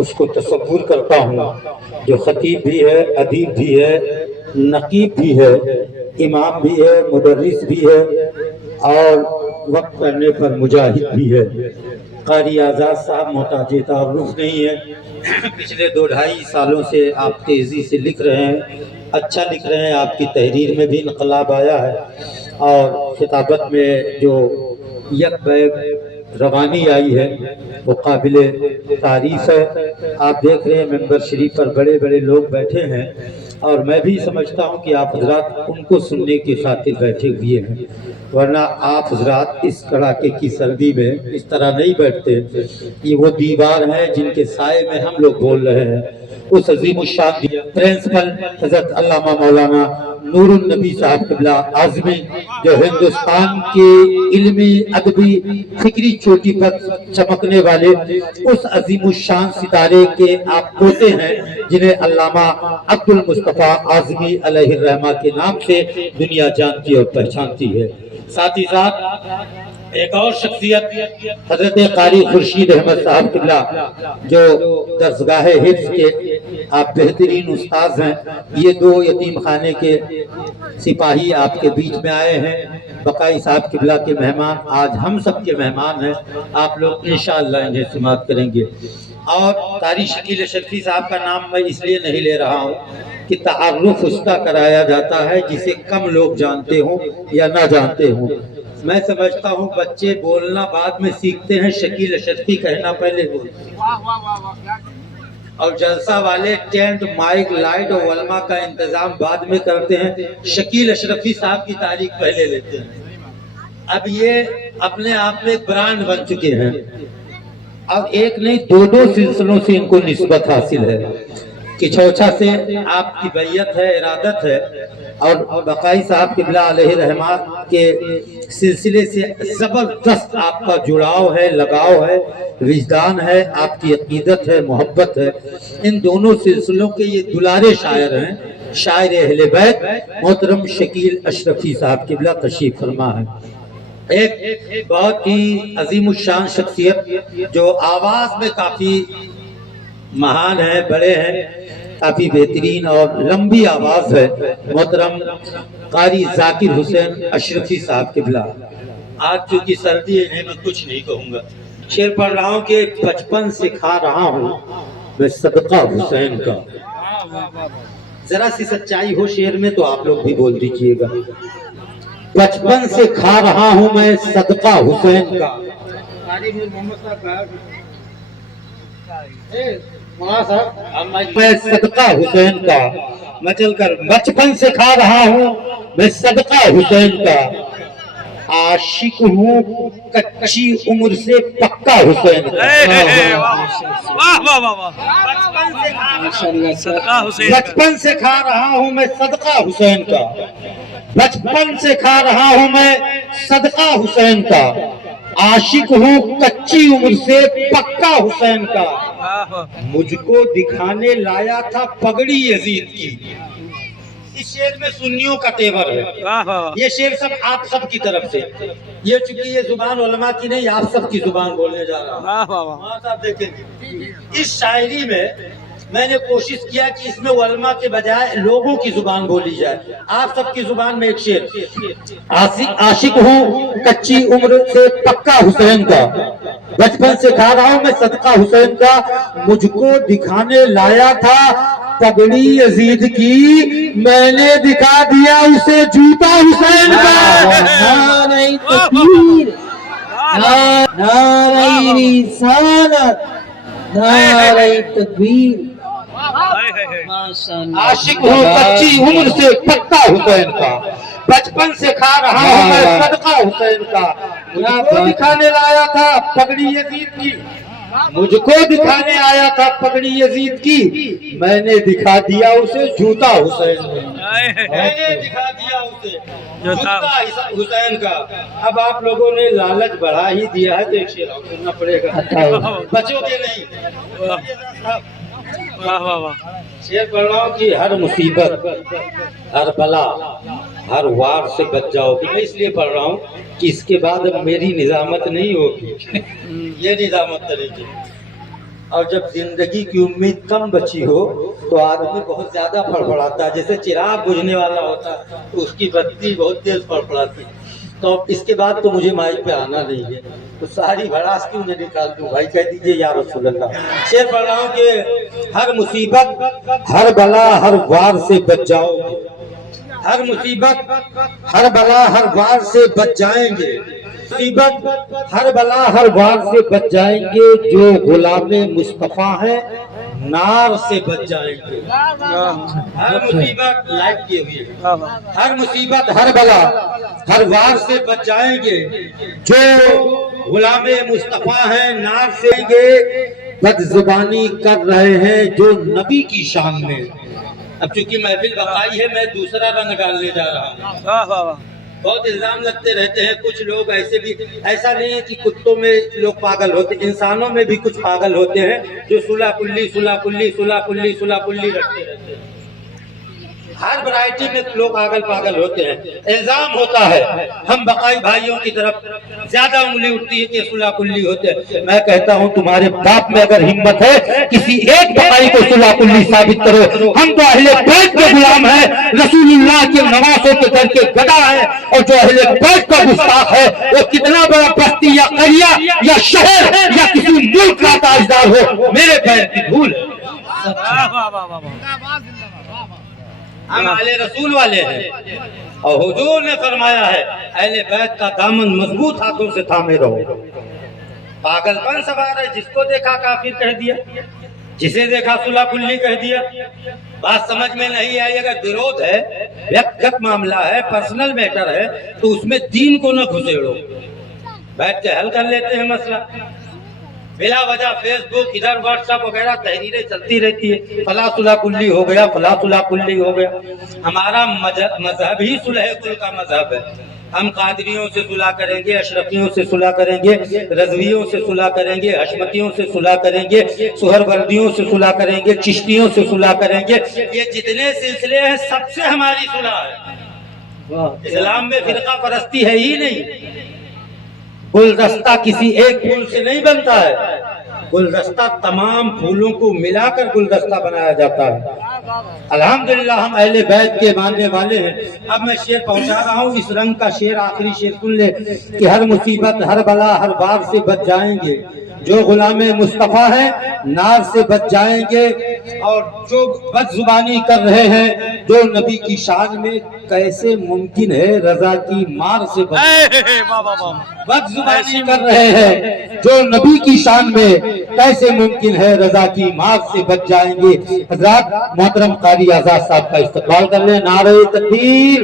اس کو تصور کرتا ہوں جو خطیب بھی ہے، ادیب بھی ہے، نقیب بھی ہے، امام بھی ہے، مدرس بھی ہے، اور وقت کرنے پر مجاہد بھی ہے۔ قاری آزاد صاحب محتاج تعارف نہیں ہے، پچھلے 2-2.5 سالوں سے آپ تیزی سے لکھ رہے ہیں، اچھا لکھ رہے ہیں، آپ کی تحریر میں بھی انقلاب آیا ہے، اور خطابت میں جو یک بیگ روانی آئی ہے وہ قابل تعریف ہے۔ آپ دیکھ رہے ہیں ممبر شریف پر بڑے بڑے لوگ بیٹھے ہیں، اور میں بھی سمجھتا ہوں کہ آپ حضرات ان کو سننے کی خاطر بیٹھے ہوئے ہیں، ورنہ آپ حضرات اس کڑاکے کی سردی میں اس طرح نہیں بیٹھتے۔ یہ وہ دیوار ہے جن کے سائے میں ہم لوگ بول رہے ہیں۔ اس عظیم الشان پرنسپل حضرت علامہ مولانا نور النبی صاحب قبلہ اعظمی، جو ہندوستان کے علمی ادبی فکری چوٹی پر چمکنے والے اس عظیم الشان ستارے کے آپ پوتے ہیں، جنہیں علامہ عبد المصطفیٰ اعظمی علیہ الرحمہ کے نام سے دنیا جانتی اور پہچانتی ہے۔ ساتھ ہی ساتھ ایک اور شخصیت حضرت قاری خورشید احمد صاحب قبلہ، جو درسگاہ حفظ کے آپ بہترین استاذ ہیں۔ یہ 2 یتیم خانے کے سپاہی آپ کے بیچ میں آئے ہیں، بقائی صاحب قبلہ کے مہمان، آج ہم سب کے مہمان ہیں، آپ لوگ انشاءاللہ انہیں سماعت کریں گے۔ اور قاری شکیل اشرفی صاحب کا نام میں اس لیے نہیں لے رہا ہوں کہ تعارف اس کا کرایا جاتا ہے جسے کم لوگ جانتے ہوں یا نہ جانتے ہوں۔ میں سمجھتا ہوں بچے بولنا بعد میں سیکھتے ہیں، شکیل اشرفی کہنا پہلے بولتے ہیں، اور جلسہ والے ٹینٹ، مائک، لائٹ اور علماء کا انتظام بعد میں کرتے ہیں، شکیل اشرفی صاحب کی تاریخ پہلے لیتے ہیں۔ اب یہ اپنے آپ میں برانڈ بن چکے ہیں، اب ایک نہیں 2 سلسلوں سے ان کو نسبت حاصل ہے۔ کچھوچا سے آپ کی بیعت ہے، ارادت ہے، اور بقائی صاحب قبلہ علیہ رحمہ کے سلسلے سے زبردست آپ کا جڑاؤ ہے، لگاؤ ہے، وجدان ہے، آپ کی عقیدت ہے، محبت ہے۔ ان دونوں سلسلوں کے یہ دلارے شاعر ہیں، شاعر اہل بیت محترم شکیل اشرفی صاحب قبلہ تشریف فرما ہے۔ ایک بہت ہی عظیم الشان شخصیت جو آواز میں کافی مہان ہے، بڑے ہیں، کافی بہترین اور لمبی آواز ہے، محترم قاری ذاکر حسین اشرفی صاحب قبلہ۔ آج چونکہ سردی ہے انہیں میں کچھ نہیں کہوں گا، شعر پڑھ رہا ہوں کہ بچپن سے کھا رہا ہوں میں صدقہ حسین کا۔ ذرا سی سچائی ہو شعر میں تو آپ لوگ بھی بول دیجئے گا۔ بچپن سے کھا رہا ہوں میں صدقہ حسین کا، میں صدقہ حسین کا، میں چل کر بچپن سے کھا رہا ہوں میں صدقہ حسین کا، عاشق ہوں کچی عمر سے پکا حسین کا۔ بچپن سے کھا رہا ہوں میں صدقہ حسین کا، بچپن سے کھا رہا ہوں میں صدقہ حسین کا، عاشق ہوں کچی عمر سے پکا حسین کا، مجھ کو دکھانے لایا تھا پگڑی یزید کی۔ اس شعر میں سنیوں کا تیور ہے، یہ شعر سب آپ سب کی طرف سے، یہ چونکہ یہ زبان علماء کی نہیں، آپ سب کی زبان بولنے جا رہا ہوں۔ صاحب دیکھیں اس شاعری میں نے کوشش کیا کہ اس میں علماء کے بجائے لوگوں کی زبان بولی جائے۔ آپ سب کی زبان میں ایک شعر، عاشق ہوں کچی عمر سے پکا حسین کا، بچپن سے کھا رہا ہوں میں صدقہ حسین کا، مجھ کو دکھانے لایا تھا پگڑی یزید کی، میں نے دکھا دیا اسے جوتا حسین کا۔ نعرہ تکبیر، نعرہ رسالت، نعرہ تکبیر۔ عاشق ہوں کچی عمر سے پکا حسین کا، بچپن سے کھا رہا ہوں میں صدقہ حسین کا، مجھ کو دکھانے لایا تھا پگڑی یزید کی، مجھ کو دکھانے آیا تھا پگڑی یزید کی، میں نے دکھا دیا اسے جوتا حسین کا، میں نے دکھا دیا اسے جوتا حسین کا۔ اب آپ لوگوں نے لالچ بڑھا ہی دیا ہے تو ایک شعر کرنا پڑے گا، بچوں کے نہیں۔ شعر پڑھ رہا ہوں کہ ہر مصیبت، ہر بلا، ہر وار سے بچ جاؤ گی۔ میں اس لیے پڑھ رہا ہوں کہ اس کے بعد اب میری نظامت نہیں ہوگی، یہ نظامت طریقے۔ اور جب زندگی کی امید کم بچی ہو تو آدمی بہت زیادہ فڑفڑاتا ہے، جیسے چراغ بجھنے والا ہوتا ہے تو اس کی بتی بہت تیز فڑفڑاتی ہے۔ تو اس کے بعد تو مجھے مائک پہ آنا نہیں ہے، تو ساری بھڑاس کیوں نہ نکال دوں؟ بھائی کہہ دیجئے یا رسول اللہ۔ شعر پڑھ رہا ہوں کہ ہر مصیبت ہر بلا ہر وار سے بچ جاؤ گے، ہر مصیبت ہر بلا ہر وار سے بچ جائیں گے، مصیبت ہر بلا ہر وار سے بچ جائیں گے، جو غلام مصطفیٰ ہیں نار سے بچ جائیں گے۔ ہر مصیبت لائٹ کی ہوئی ہے، ہر مصیبت ہر بلا ہر وار سے بچ جائیں گے، جو غلام مصطفیٰ ہیں نار سے گے، بد زبانی کر رہے ہیں جو نبی کی شان میں۔ اب چونکہ محفل بقائی ہے میں دوسرا رنگ ڈالنے جا رہا ہوں۔ بہت الزام لگتے رہتے ہیں کچھ لوگ ایسے بھی، ایسا نہیں ہے کہ کتوں میں لوگ پاگل ہوتے، انسانوں میں بھی کچھ پاگل ہوتے ہیں جو صلح کلی صلح کلی صلح کلی صلح کلی رکھتے رہتے ہیں۔ ہر ورائٹی میں لوگ پاگل ہوتے ہیں۔ الزام ہوتا ہے ہم بقائی بھائیوں کی طرف زیادہ انگلی اٹھتی ہے کہ صلح کلی ہوتے ہیں۔ میں کہتا ہوں تمہارے باپ میں اگر ہمت ہے کسی ایک بقائی کو صلح کلی ثابت کرو۔ ہم تو اہل بیت کے غلام ہیں، رسول اللہ کے نواسوں کے در کے گدا ہے، اور جو اہل بیت کا گستاخ ہے وہ کتنا بڑا بستی یا قریہ یا شہر یا کسی ملک کا تاجدار ہو، میرے پیر کی دھول ہے۔ ہم اہل رسول والے ہیں، اور حضور نے فرمایا ہے اہل بیت کا دامن مضبوط ہاتھوں سے تھامے رہو۔ پاگل پن سوار ہے، جس کو دیکھا کافر کہہ دیا، جسے دیکھا صلح کلی کہہ دیا۔ بات سمجھ میں نہیں آئی، اگر درود ہے، ویکتگت معاملہ ہے، پرسنل میٹر ہے، تو اس میں دین کو نہ گھسیڑو، بیٹھ کے حل کر لیتے ہیں مسئلہ۔ بلا وجہ فیس بک ادھر واٹس ایپ وغیرہ تحریریں چلتی رہتی ہے، فلاں صلح کلی ہو گیا، فلاں صلح کلی ہو گیا۔ ہمارا مذہب ہی صلح کل کا مذہب ہے۔ ہم قادریوں سے صلح کریں گے، اشرفیوں سے صلح کریں گے، رضویوں سے صلح کریں گے، حشمتیوں سے صلح کریں گے، سہروردیوں سے صلح کریں گے، چشتیوں سے صلح کریں گے۔ یہ جتنے سلسلے ہیں سب سے ہماری صلح ہے۔ اسلام میں فرقہ پرستی ہے ہی نہیں۔ گلدستہ کسی ایک پھول سے نہیں بنتا ہے، گلدستہ تمام پھولوں کو ملا کر گلدستہ بنایا جاتا ہے۔ الحمدللہ ہم اہل بیت کے ماننے والے ہیں۔ اب میں شعر پہنچا رہا ہوں، اس رنگ کا شعر، آخری شعر سن لے کہ ہر مصیبت ہر بلا ہر بار سے بچ جائیں گے، جو غلام مصطفیٰ ہیں نار سے بچ جائیں گے، اور جو بد زبانی کر رہے ہیں جو نبی کی شان میں، کیسے ممکن ہے رضا کی مار سے بد زبانی کر رہے ہیں جو نبی کی شان میں، کیسے ممکن ہے رضا کی مار سے بچ جائیں گے۔ حضرات محترم قاری آزاد صاحب کا استقبال کر لیں۔ نعرہ تکبیر۔